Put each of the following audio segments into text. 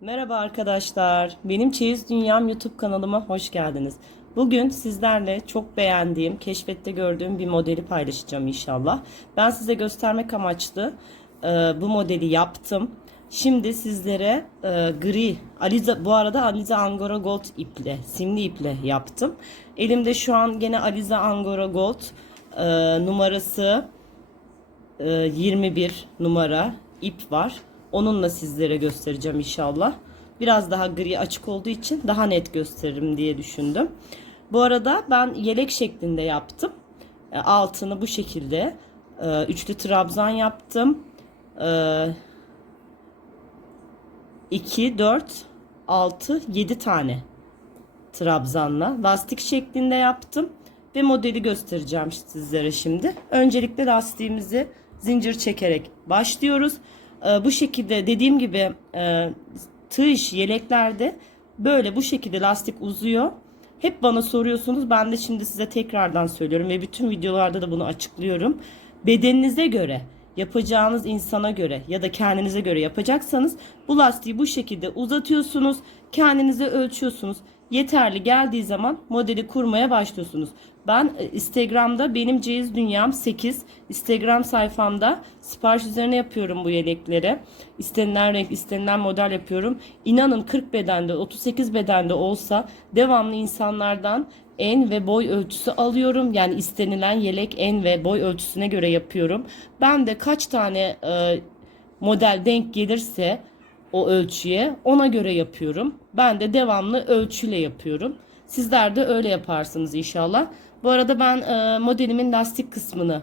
Merhaba arkadaşlar. Benim Çeyiz Dünyam YouTube kanalıma hoş geldiniz. Bugün sizlerle çok beğendiğim, keşfette gördüğüm bir modeli paylaşacağım inşallah. Ben size göstermek amaçlı e, bu modeli yaptım. Şimdi sizlere e, gri, Aliza, bu arada Aliza Angora Gold iple, simli iple yaptım. Elimde şu an gene Aliza Angora Gold e, numarası e, 21 numara ip var. Onunla sizlere göstereceğim inşallah. Biraz daha gri açık olduğu için daha net gösteririm diye düşündüm. Bu arada ben yelek şeklinde yaptım. E, Altını bu şekilde e, üçlü trabzan yaptım. 2, 4, 6, 7 tane trabzanla lastik şeklinde yaptım ve modeli göstereceğim sizlere şimdi. Öncelikle lastiğimizi zincir çekerek başlıyoruz. Ee, bu şekilde dediğim gibi e, tığ yeleklerde böyle bu şekilde lastik uzuyor. Hep bana soruyorsunuz. Ben de şimdi size tekrardan söylüyorum ve bütün videolarda da bunu açıklıyorum. Bedeninize göre, yapacağınız insana göre ya da kendinize göre yapacaksanız bu lastiği bu şekilde uzatıyorsunuz. Kendinize ölçüyorsunuz. Yeterli geldiği zaman modeli kurmaya başlıyorsunuz. Ben e, Instagram'da benim ceyiz dünyam 8 Instagram sayfamda sipariş üzerine yapıyorum bu yelekleri. İstenilen renk, istenilen model yapıyorum. İnanın 40 bedende, 38 bedende olsa devamlı insanlardan en ve boy ölçüsü alıyorum. Yani istenilen yelek en ve boy ölçüsüne göre yapıyorum. Ben de kaç tane e, model denk gelirse o ölçüye ona göre yapıyorum. Ben de devamlı ölçüyle yapıyorum. Sizler de öyle yaparsınız inşallah. Bu arada ben e, modelimin lastik kısmını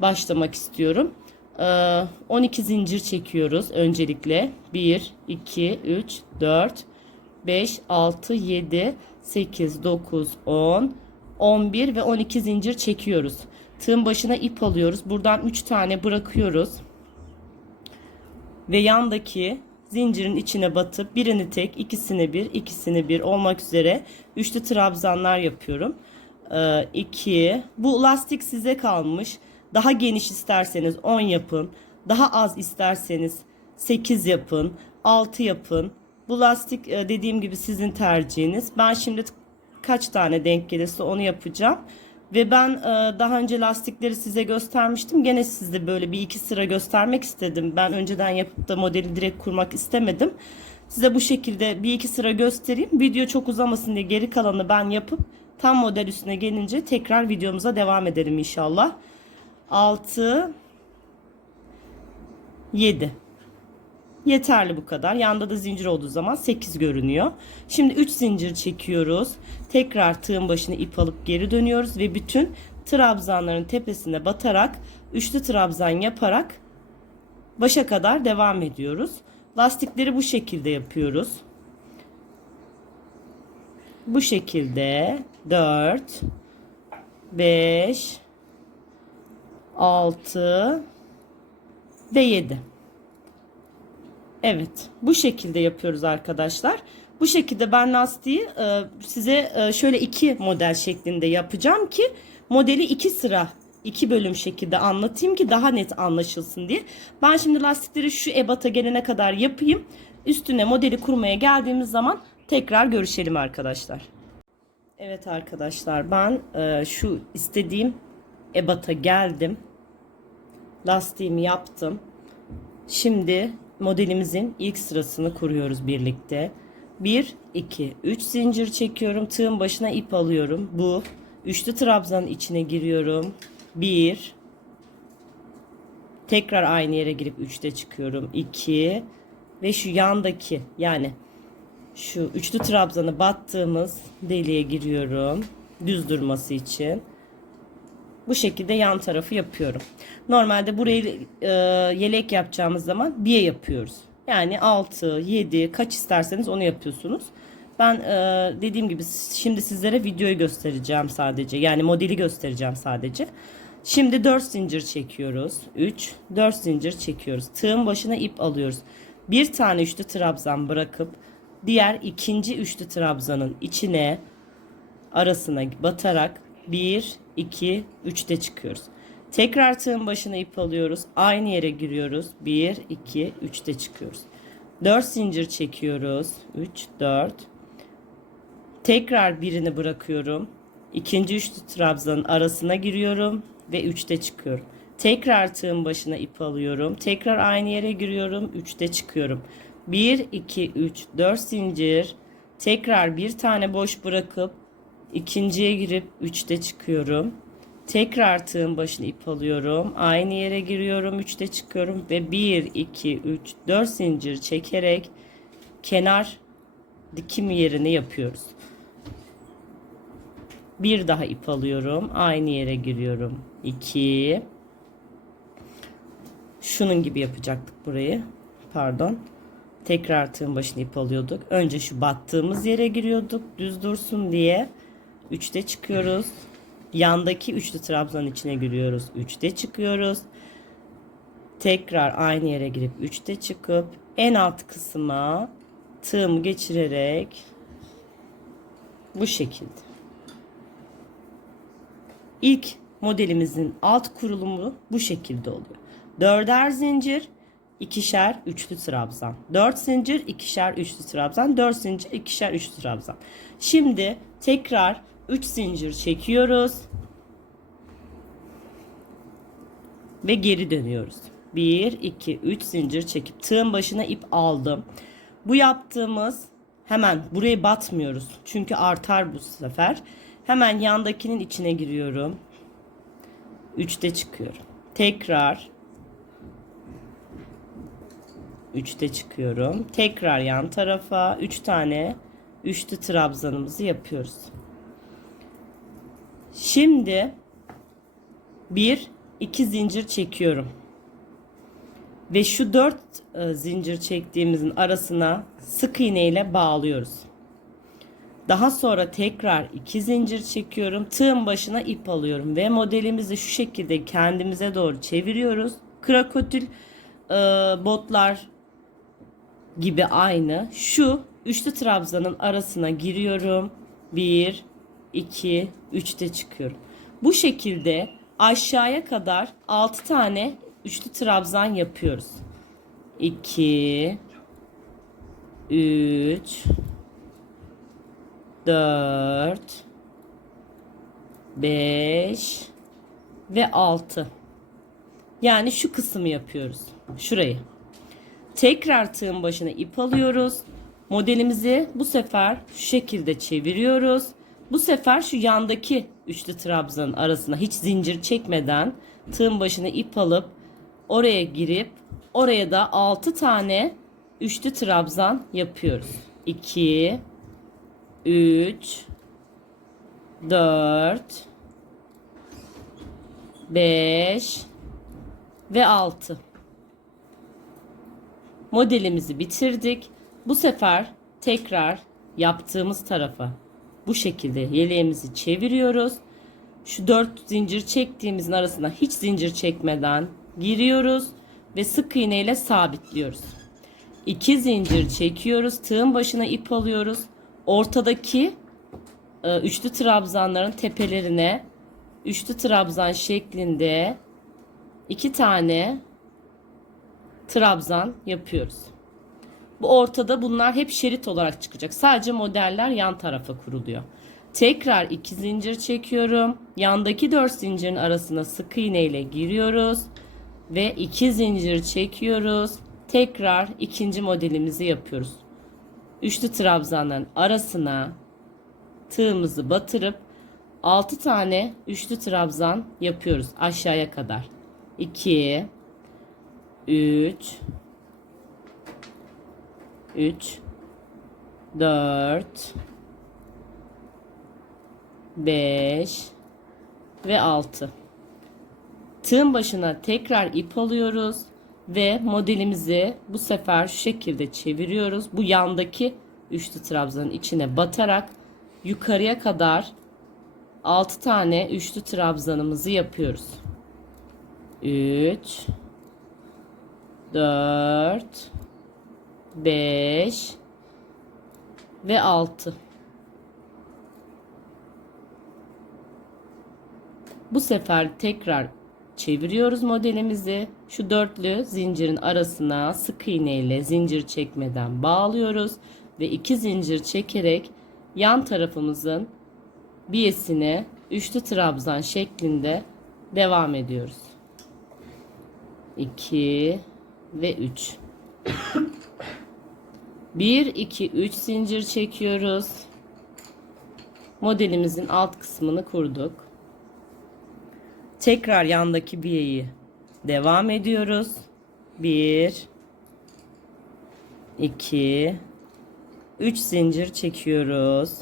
başlamak istiyorum. E, 12 zincir çekiyoruz öncelikle. 1, 2, 3, 4, 5, 6, 7, 8, 9, 10, 11 ve 12 zincir çekiyoruz. Tığın başına ip alıyoruz. Buradan 3 tane bırakıyoruz. Ve yandaki zincirin içine batıp birini tek, ikisini bir, ikisini bir olmak üzere üçlü trabzanlar yapıyorum. 2 ee, bu lastik size kalmış. Daha geniş isterseniz 10 yapın. Daha az isterseniz 8 yapın, 6 yapın. Bu lastik e, dediğim gibi sizin tercihiniz. Ben şimdi kaç tane denk gelirse onu yapacağım. Ve ben e, daha önce lastikleri size göstermiştim. Gene sizde böyle bir iki sıra göstermek istedim. Ben önceden yapıp da modeli direkt kurmak istemedim. Size bu şekilde bir iki sıra göstereyim. Video çok uzamasın diye geri kalanını ben yapıp tam model üstüne gelince tekrar videomuza devam edelim inşallah. 6 7 Yeterli bu kadar. Yanda da zincir olduğu zaman 8 görünüyor. Şimdi 3 zincir çekiyoruz. Tekrar tığın başına ip alıp geri dönüyoruz ve bütün trabzanların tepesine batarak üçlü trabzan yaparak başa kadar devam ediyoruz. Lastikleri bu şekilde yapıyoruz. Bu şekilde 4 5 6 ve 7 Evet bu şekilde yapıyoruz arkadaşlar. Bu şekilde ben lastiği e, size e, şöyle iki model şeklinde yapacağım ki modeli iki sıra iki bölüm şekilde anlatayım ki daha net anlaşılsın diye. Ben şimdi lastikleri şu ebata gelene kadar yapayım. Üstüne modeli kurmaya geldiğimiz zaman tekrar görüşelim arkadaşlar. Evet arkadaşlar ben e, şu istediğim ebata geldim. Lastiğimi yaptım. Şimdi modelimizin ilk sırasını kuruyoruz birlikte. 1, 2, 3 zincir çekiyorum. Tığın başına ip alıyorum. Bu üçlü trabzanın içine giriyorum. 1 Tekrar aynı yere girip 3'te çıkıyorum. 2 ve şu yandaki yani şu üçlü trabzanı battığımız deliğe giriyorum. Düz durması için. Bu şekilde yan tarafı yapıyorum. Normalde burayı e, yelek yapacağımız zaman biye yapıyoruz. Yani 6, 7 kaç isterseniz onu yapıyorsunuz. Ben e, dediğim gibi şimdi sizlere videoyu göstereceğim sadece. Yani modeli göstereceğim sadece. Şimdi 4 zincir çekiyoruz. 3, 4 zincir çekiyoruz. Tığın başına ip alıyoruz. Bir tane üçlü trabzan bırakıp diğer ikinci üçlü trabzanın içine arasına batarak 1, 2, 3'te çıkıyoruz. Tekrar tığın başına ip alıyoruz. Aynı yere giriyoruz. 1, 2, 3'te çıkıyoruz. 4 zincir çekiyoruz. 3 4 Tekrar birini bırakıyorum. İkinci üçlü trabzanın arasına giriyorum ve 3'te çıkıyorum. Tekrar tığın başına ip alıyorum. Tekrar aynı yere giriyorum. 3'te çıkıyorum. 1 2 3 4 zincir. Tekrar bir tane boş bırakıp ikinciye girip 3'te çıkıyorum. Tekrar tığın başına ip alıyorum. Aynı yere giriyorum. 3'te çıkıyorum ve 1 2 3 4 zincir çekerek kenar dikim yerini yapıyoruz. Bir daha ip alıyorum. Aynı yere giriyorum. 2 Şunun gibi yapacaktık burayı. Pardon. Tekrar tığın başına ip alıyorduk. Önce şu battığımız yere giriyorduk. Düz dursun diye. 3'te çıkıyoruz. Yandaki üçlü trabzanın içine giriyoruz. 3'te çıkıyoruz. Tekrar aynı yere girip 3'te çıkıp en alt kısma tığımı geçirerek bu şekilde. İlk modelimizin alt kurulumu bu şekilde oluyor. Dörder zincir, ikişer üçlü trabzan. Dört zincir, ikişer üçlü trabzan. Dört zincir, ikişer üçlü trabzan. Şimdi tekrar üç zincir çekiyoruz. Ve geri dönüyoruz. 1, 2, 3 zincir çekip tığın başına ip aldım. Bu yaptığımız hemen buraya batmıyoruz. Çünkü artar bu sefer. Hemen yandakinin içine giriyorum. 3'te çıkıyorum. Tekrar 3'te çıkıyorum. Tekrar yan tarafa 3 tane üçlü trabzanımızı yapıyoruz. Şimdi 1 2 zincir çekiyorum. Ve şu 4 zincir çektiğimizin arasına sık iğne ile bağlıyoruz. Daha sonra tekrar 2 zincir çekiyorum. Tığın başına ip alıyorum ve modelimizi şu şekilde kendimize doğru çeviriyoruz. Krokodil e, botlar gibi aynı. Şu üçlü trabzanın arasına giriyorum. 1 2 3'te çıkıyorum. Bu şekilde aşağıya kadar 6 tane üçlü trabzan yapıyoruz. 2 3 4 5 ve 6. Yani şu kısmı yapıyoruz. Şurayı. Tekrar tığın başına ip alıyoruz. Modelimizi bu sefer şu şekilde çeviriyoruz. Bu sefer şu yandaki üçlü trabzanın arasına hiç zincir çekmeden tığın başına ip alıp oraya girip oraya da 6 tane üçlü trabzan yapıyoruz. 2 3 4 5 ve 6 modelimizi bitirdik. Bu sefer tekrar yaptığımız tarafa bu şekilde yeleğimizi çeviriyoruz. Şu 4 zincir çektiğimizin arasına hiç zincir çekmeden giriyoruz ve sık iğne ile sabitliyoruz. 2 zincir çekiyoruz. Tığın başına ip alıyoruz. Ortadaki e, üçlü trabzanların tepelerine üçlü trabzan şeklinde iki tane trabzan yapıyoruz. Bu ortada bunlar hep şerit olarak çıkacak. Sadece modeller yan tarafa kuruluyor. Tekrar iki zincir çekiyorum. Yandaki dört zincirin arasına sık iğne ile giriyoruz. Ve iki zincir çekiyoruz. Tekrar ikinci modelimizi yapıyoruz. Üçlü trabzanların arasına tığımızı batırıp 6 tane üçlü trabzan yapıyoruz aşağıya kadar. 2 3 3 4 5 ve 6 tığın başına tekrar ip alıyoruz ve modelimizi bu sefer şu şekilde çeviriyoruz. Bu yandaki üçlü trabzanın içine batarak yukarıya kadar 6 tane üçlü trabzanımızı yapıyoruz. 3 4 5 ve 6 bu sefer tekrar çeviriyoruz modelimizi. Şu dörtlü zincirin arasına sık iğne ile zincir çekmeden bağlıyoruz ve iki zincir çekerek yan tarafımızın biyesine üçlü trabzan şeklinde devam ediyoruz. 2 ve 3. 1 2 3 zincir çekiyoruz. Modelimizin alt kısmını kurduk. Tekrar yandaki biyeyi devam ediyoruz. 1 2 3 zincir çekiyoruz.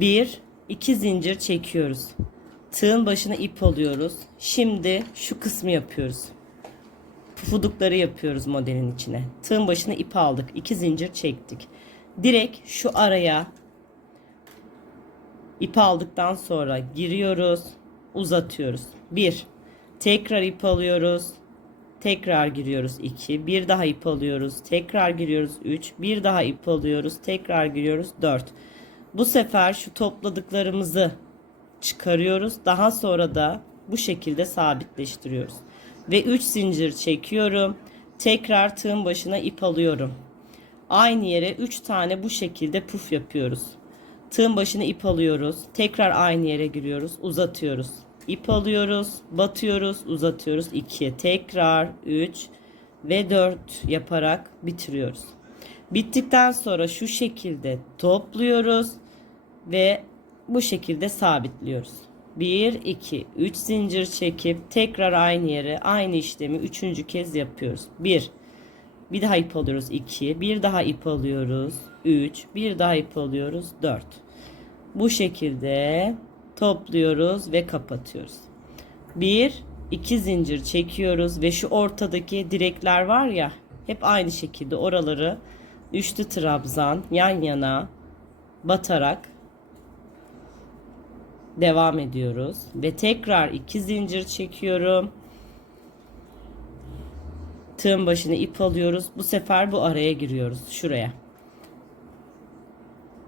1 2 zincir çekiyoruz. Tığın başına ip alıyoruz. Şimdi şu kısmı yapıyoruz. Pufudukları yapıyoruz modelin içine. Tığın başına ip aldık. 2 zincir çektik. Direkt şu araya ip aldıktan sonra giriyoruz. Uzatıyoruz. 1 tekrar ip alıyoruz. Tekrar giriyoruz 2. Bir daha ip alıyoruz. Tekrar giriyoruz 3. Bir daha ip alıyoruz. Tekrar giriyoruz 4. Bu sefer şu topladıklarımızı çıkarıyoruz. Daha sonra da bu şekilde sabitleştiriyoruz. Ve 3 zincir çekiyorum. Tekrar tığın başına ip alıyorum. Aynı yere 3 tane bu şekilde puf yapıyoruz. Tığın başına ip alıyoruz. Tekrar aynı yere giriyoruz. Uzatıyoruz. İp alıyoruz. Batıyoruz. Uzatıyoruz. 2. Tekrar 3 ve 4 yaparak bitiriyoruz. Bittikten sonra şu şekilde topluyoruz ve bu şekilde sabitliyoruz. 1 2 3 zincir çekip tekrar aynı yere aynı işlemi üçüncü kez yapıyoruz. 1 bir daha ip alıyoruz. 2 bir daha ip alıyoruz. 3 bir daha ip alıyoruz. 4 bu şekilde topluyoruz ve kapatıyoruz. 1 2 zincir çekiyoruz ve şu ortadaki direkler var ya hep aynı şekilde oraları üçlü trabzan yan yana batarak devam ediyoruz. Ve tekrar iki zincir çekiyorum. Tığın başına ip alıyoruz. Bu sefer bu araya giriyoruz. Şuraya.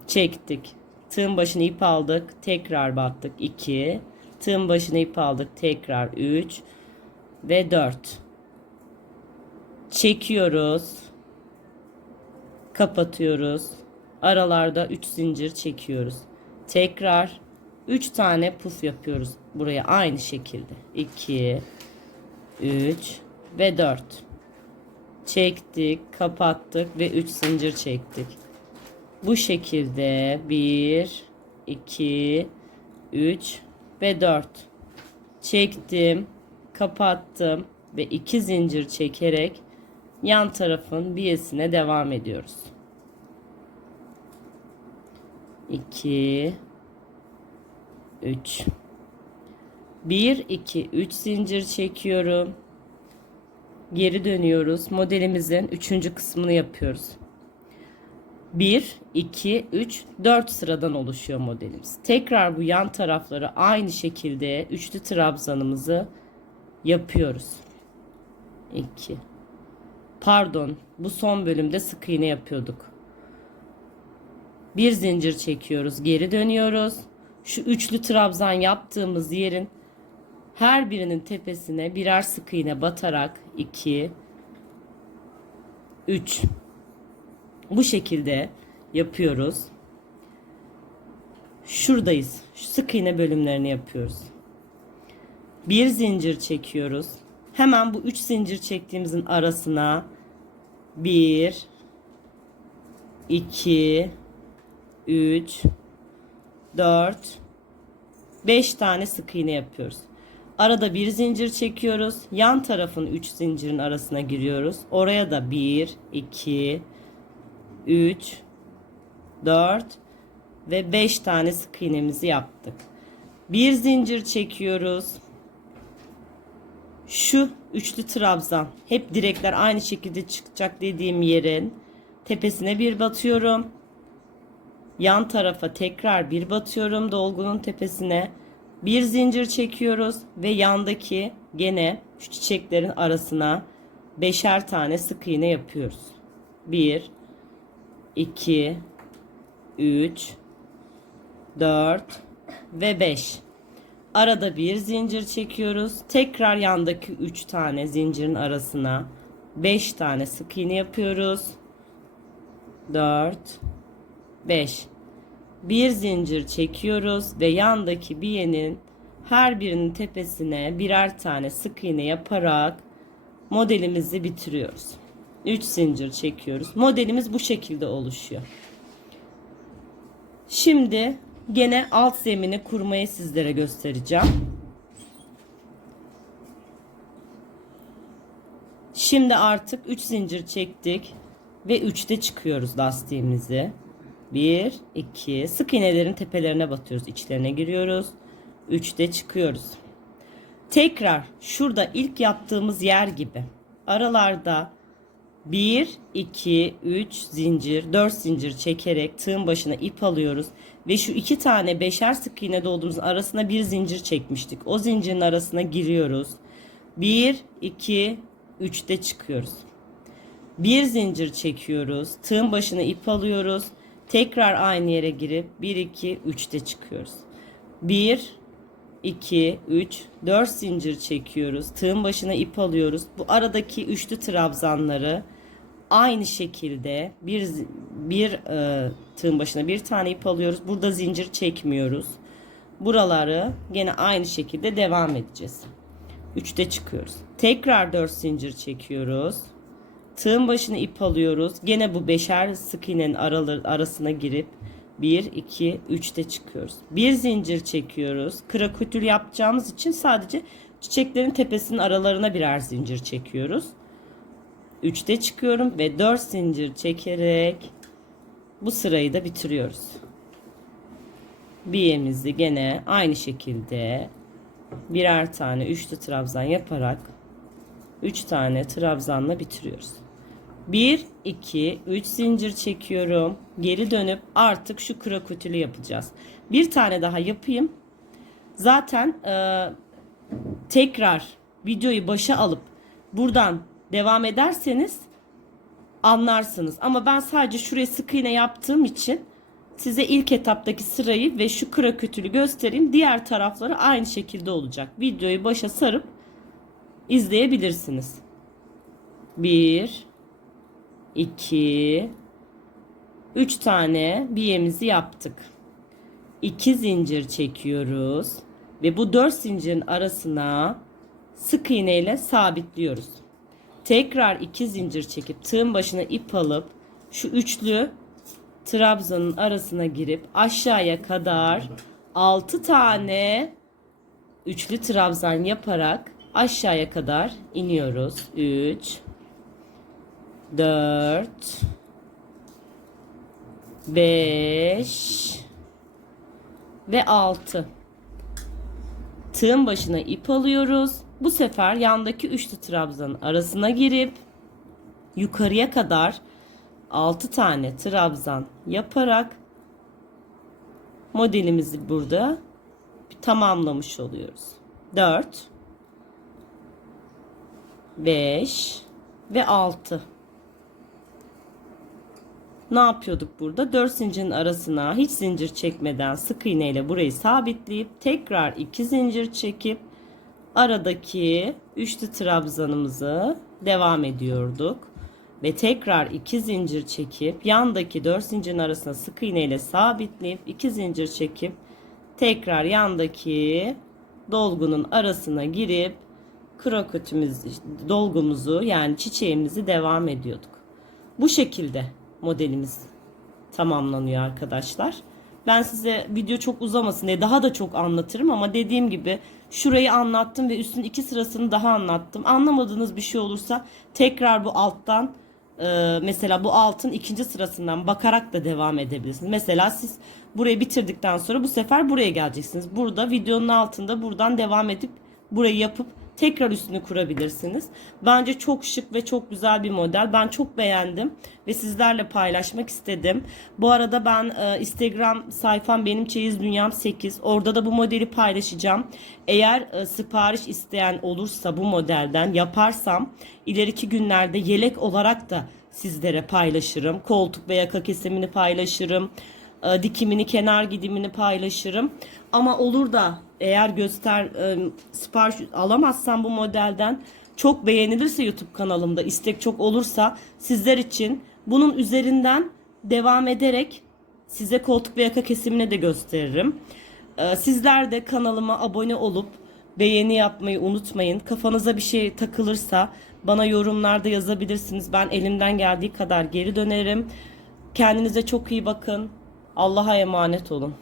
Çektik. Tığın başına ip aldık. Tekrar battık. 2 tığın başına ip aldık. Tekrar 3 ve 4 çekiyoruz. Kapatıyoruz. Aralarda 3 zincir çekiyoruz. Tekrar 3 tane puf yapıyoruz buraya aynı şekilde. 2 3 ve 4 çektik kapattık ve 3 zincir çektik. Bu şekilde 1 2 3 ve 4 çektim kapattım ve 2 zincir çekerek yan tarafın biyesine devam ediyoruz. 2 3 1 2 3 zincir çekiyorum. Geri dönüyoruz. Modelimizin 3. kısmını yapıyoruz. 1 2 3 4 sıradan oluşuyor modelimiz. Tekrar bu yan tarafları aynı şekilde üçlü trabzanımızı yapıyoruz. 2 pardon bu son bölümde sık iğne yapıyorduk. Bir zincir çekiyoruz geri dönüyoruz şu üçlü trabzan yaptığımız yerin her birinin tepesine birer sık iğne batarak 2 3 bu şekilde yapıyoruz. Şuradayız. Şu sık iğne bölümlerini yapıyoruz. Bir zincir çekiyoruz. Hemen bu üç zincir çektiğimizin arasına bir, iki, üç, 4 5 tane sık iğne yapıyoruz. Arada bir zincir çekiyoruz. Yan tarafın 3 zincirin arasına giriyoruz. Oraya da 1 2 3 4 ve 5 tane sık iğnemizi yaptık. Bir zincir çekiyoruz. Şu üçlü trabzan hep direkler aynı şekilde çıkacak dediğim yerin tepesine bir batıyorum yan tarafa tekrar bir batıyorum dolgunun tepesine bir zincir çekiyoruz ve yandaki gene şu çiçeklerin arasına beşer tane sık iğne yapıyoruz 1 2 3 4 ve 5. Arada bir zincir çekiyoruz. Tekrar yandaki 3 tane zincirin arasına 5 tane sık iğne yapıyoruz. 4 5 bir zincir çekiyoruz ve yandaki biyenin her birinin tepesine birer tane sık iğne yaparak modelimizi bitiriyoruz. 3 zincir çekiyoruz. Modelimiz bu şekilde oluşuyor. Şimdi gene alt zemini kurmayı sizlere göstereceğim. Şimdi artık 3 zincir çektik ve 3'te çıkıyoruz lastiğimizi. 1 2 sık iğnelerin tepelerine batıyoruz. içlerine giriyoruz. 3'te çıkıyoruz. Tekrar şurada ilk yaptığımız yer gibi aralarda 1 2 3 zincir 4 zincir çekerek tığın başına ip alıyoruz ve şu iki tane beşer sık iğne olduğumuz arasına bir zincir çekmiştik. O zincirin arasına giriyoruz. 1 2 3'te çıkıyoruz. Bir zincir çekiyoruz. Tığın başına ip alıyoruz. Tekrar aynı yere girip 1 2 3'te çıkıyoruz. 1 2 3 4 zincir çekiyoruz. Tığın başına ip alıyoruz. Bu aradaki üçlü trabzanları aynı şekilde bir bir e, tığın başına bir tane ip alıyoruz. Burada zincir çekmiyoruz. Buraları gene aynı şekilde devam edeceğiz. 3'te çıkıyoruz. Tekrar 4 zincir çekiyoruz. Tığın başına ip alıyoruz. Gene bu beşer sık iğnenin araları, arasına girip 1, 2, 3'te çıkıyoruz. Bir zincir çekiyoruz. Krakütül yapacağımız için sadece çiçeklerin tepesinin aralarına birer zincir çekiyoruz. 3'te çıkıyorum ve 4 zincir çekerek bu sırayı da bitiriyoruz. Biyemizi gene aynı şekilde birer tane üçlü trabzan yaparak 3 tane trabzanla bitiriyoruz. 1 2 3 zincir çekiyorum. Geri dönüp artık şu krakotülü yapacağız. Bir tane daha yapayım. Zaten e, tekrar videoyu başa alıp buradan devam ederseniz anlarsınız. Ama ben sadece şuraya sık iğne yaptığım için size ilk etaptaki sırayı ve şu krakotülü göstereyim. Diğer tarafları aynı şekilde olacak. Videoyu başa sarıp izleyebilirsiniz. 1 2 3 tane biyemizi yaptık. 2 zincir çekiyoruz ve bu 4 zincirin arasına sık iğne ile sabitliyoruz. Tekrar 2 zincir çekip tığın başına ip alıp şu üçlü trabzanın arasına girip aşağıya kadar 6 tane üçlü trabzan yaparak aşağıya kadar iniyoruz. 3 4 5 ve 6 tığın başına ip alıyoruz. Bu sefer yandaki üçlü trabzanın arasına girip yukarıya kadar 6 tane trabzan yaparak modelimizi burada tamamlamış oluyoruz. 4 5 ve 6 ne yapıyorduk burada? 4 zincirin arasına hiç zincir çekmeden sık iğne ile burayı sabitleyip tekrar 2 zincir çekip aradaki üçlü trabzanımızı devam ediyorduk. Ve tekrar 2 zincir çekip yandaki 4 zincirin arasına sık iğne ile sabitleyip 2 zincir çekip tekrar yandaki dolgunun arasına girip kroketimiz dolgumuzu yani çiçeğimizi devam ediyorduk. Bu şekilde modelimiz tamamlanıyor arkadaşlar. Ben size video çok uzamasın diye daha da çok anlatırım ama dediğim gibi şurayı anlattım ve üstün iki sırasını daha anlattım. Anlamadığınız bir şey olursa tekrar bu alttan e, mesela bu altın ikinci sırasından bakarak da devam edebilirsiniz. Mesela siz burayı bitirdikten sonra bu sefer buraya geleceksiniz. Burada videonun altında buradan devam edip burayı yapıp tekrar üstünü kurabilirsiniz. Bence çok şık ve çok güzel bir model. Ben çok beğendim ve sizlerle paylaşmak istedim. Bu arada ben e, Instagram sayfam benim çeyiz dünyam 8. Orada da bu modeli paylaşacağım. Eğer e, sipariş isteyen olursa bu modelden yaparsam ileriki günlerde yelek olarak da sizlere paylaşırım. Koltuk ve yaka kesimini paylaşırım. e, dikimini, kenar gidimini paylaşırım. Ama olur da eğer göster e, sipariş alamazsam bu modelden çok beğenilirse YouTube kanalımda istek çok olursa sizler için bunun üzerinden devam ederek size koltuk ve yaka kesimini de gösteririm. Ee, Sizler de kanalıma abone olup beğeni yapmayı unutmayın. Kafanıza bir şey takılırsa bana yorumlarda yazabilirsiniz. Ben elimden geldiği kadar geri dönerim. Kendinize çok iyi bakın. Allah'a emanet olun.